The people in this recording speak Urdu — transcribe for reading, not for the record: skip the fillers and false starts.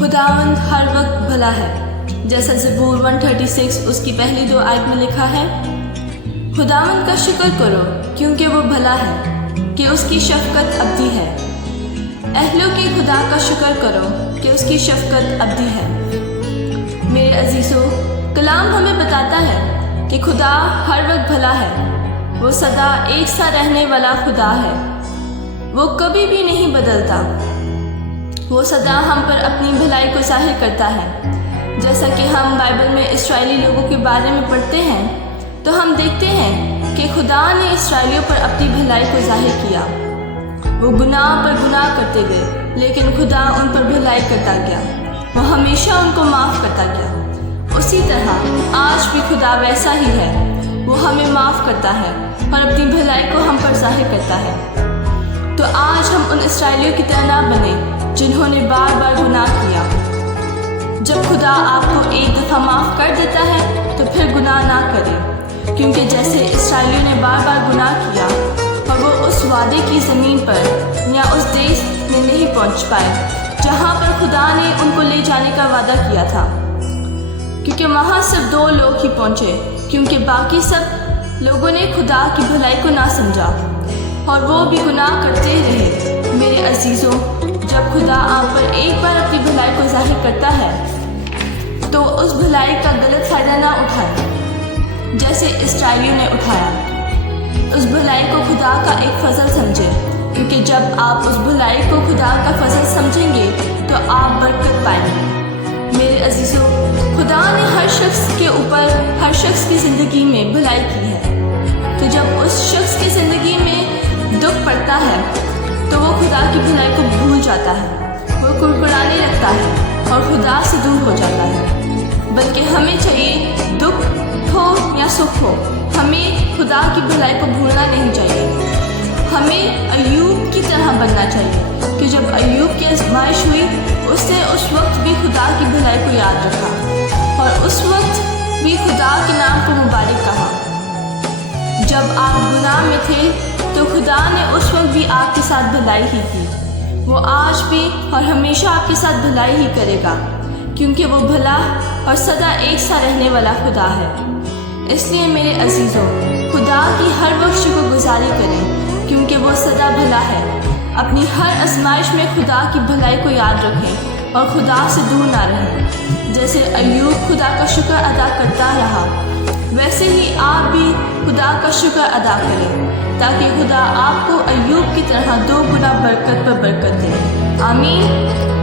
خداوند ہر وقت بھلا ہے، جیسا زبور 136 اس کی پہلی 2 آیت میں لکھا ہے۔ خداوند کا شکر کرو کیونکہ وہ بھلا ہے، کہ اس کی شفقت ابدی ہے۔ اہلوں کے خدا کا شکر کرو کہ اس کی شفقت ابدی ہے۔ میرے عزیزو، کلام ہمیں بتاتا ہے کہ خدا ہر وقت بھلا ہے۔ وہ سدا ایک سا رہنے والا خدا ہے۔ وہ کبھی بھی نہیں بدلتا۔ وہ سدا ہم پر اپنی بھلائی کو ظاہر کرتا ہے۔ جیسا کہ ہم بائبل میں اسرائیلی لوگوں کے بارے میں پڑھتے ہیں تو ہم دیکھتے ہیں کہ خدا نے اسرائیلیوں پر اپنی بھلائی کو ظاہر کیا۔ وہ گناہ پر گناہ کرتے گئے لیکن خدا ان پر بھلائی کرتا گیا۔ وہ ہمیشہ ان کو معاف کرتا گیا۔ اسی طرح آج بھی خدا ویسا ہی ہے۔ وہ ہمیں معاف کرتا ہے اور اپنی بھلائی کو ہم پر ظاہر کرتا ہے۔ تو آج ہم ان اسرائیلیوں کی طرح نہ بنیں جنہوں نے بار بار گناہ کیا۔ جب خدا آپ کو ایک دفعہ معاف کر دیتا ہے تو پھر گناہ نہ کریں، کیونکہ جیسے اسرائیلیوں نے بار بار گناہ کیا اور وہ اس وعدے کی زمین پر یا اس دیش میں نہیں پہنچ پائے جہاں پر خدا نے ان کو لے جانے کا وعدہ کیا تھا، کیونکہ وہاں صرف 2 لوگ ہی پہنچے، کیونکہ باقی سب لوگوں نے خدا کی بھلائی کو نہ سمجھا اور وہ بھی گناہ کرتے رہے۔ میرے عزیزوں، جب خدا آپ پر ایک بار اپنی بھلائی کو ظاہر کرتا ہے تو اس بھلائی کا غلط فائدہ نہ اٹھائے جیسے اسرائیلیوں نے اٹھایا۔ اس بھلائی کو خدا کا ایک فضل سمجھے، کیونکہ جب آپ اس بھلائی کو خدا کا فضل سمجھیں گے تو آپ برکت پائیں گے۔ میرے عزیزوں، خدا نے ہر شخص کے اوپر ہر شخص کی زندگی میں بھلائی کی ہے۔ تو جب اس شخص کی زندگی میں دکھ پڑتا ہے تو وہ خدا کی بھلائی کو بھول جاتا ہے، وہ کڑکڑانے لگتا ہے اور خدا سے دور ہو جاتا ہے۔ بلکہ ہمیں چاہیے، دکھ ہو یا سکھ ہو، ہمیں خدا کی بھلائی کو بھولنا نہیں چاہیے۔ ہمیں ایوب کی طرح بننا چاہیے کہ جب ایوب کی آزمائش ہوئی اس نے اس وقت بھی خدا کی بھلائی کو یاد رکھا اور اس وقت بھی خدا کے نام کو مبارک کہا۔ جب آپ گناہ میں تھے تو خدا نے اس وقت بھی آپ کے ساتھ بھلائی ہی کی۔ وہ آج بھی اور ہمیشہ آپ کے ساتھ بھلائی ہی کرے گا، کیونکہ وہ بھلا اور سدا ایک سا رہنے والا خدا ہے۔ اس لیے میرے عزیزوں، خدا کی ہر وقت شکر گزاری کریں، کیونکہ وہ سدا بھلا ہے۔ اپنی ہر آزمائش میں خدا کی بھلائی کو یاد رکھیں اور خدا سے دور نہ رہیں۔ جیسے ایوب خدا کا شکر ادا کرتا رہا، ویسے ہی آپ بھی خدا کا شکر ادا کریں، تاکہ خدا آپ کو ایوب کی طرح 2 گنا برکت پر برکت دے۔ آمین۔